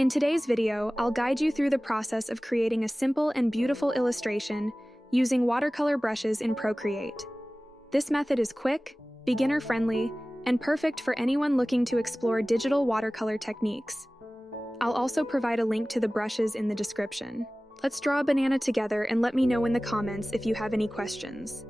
In today's video, I'll guide you through the process of creating a simple and beautiful illustration using watercolor brushes in Procreate. This method is quick, beginner-friendly, and perfect for anyone looking to explore digital watercolor techniques. I'll also provide a link to the brushes in the description. Let's draw a banana together and let me know in the comments if you have any questions.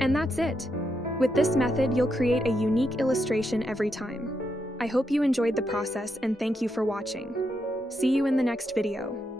And that's it. With this method, you'll create a unique illustration every time. I hope you enjoyed the process and thank you for watching. See you in the next video.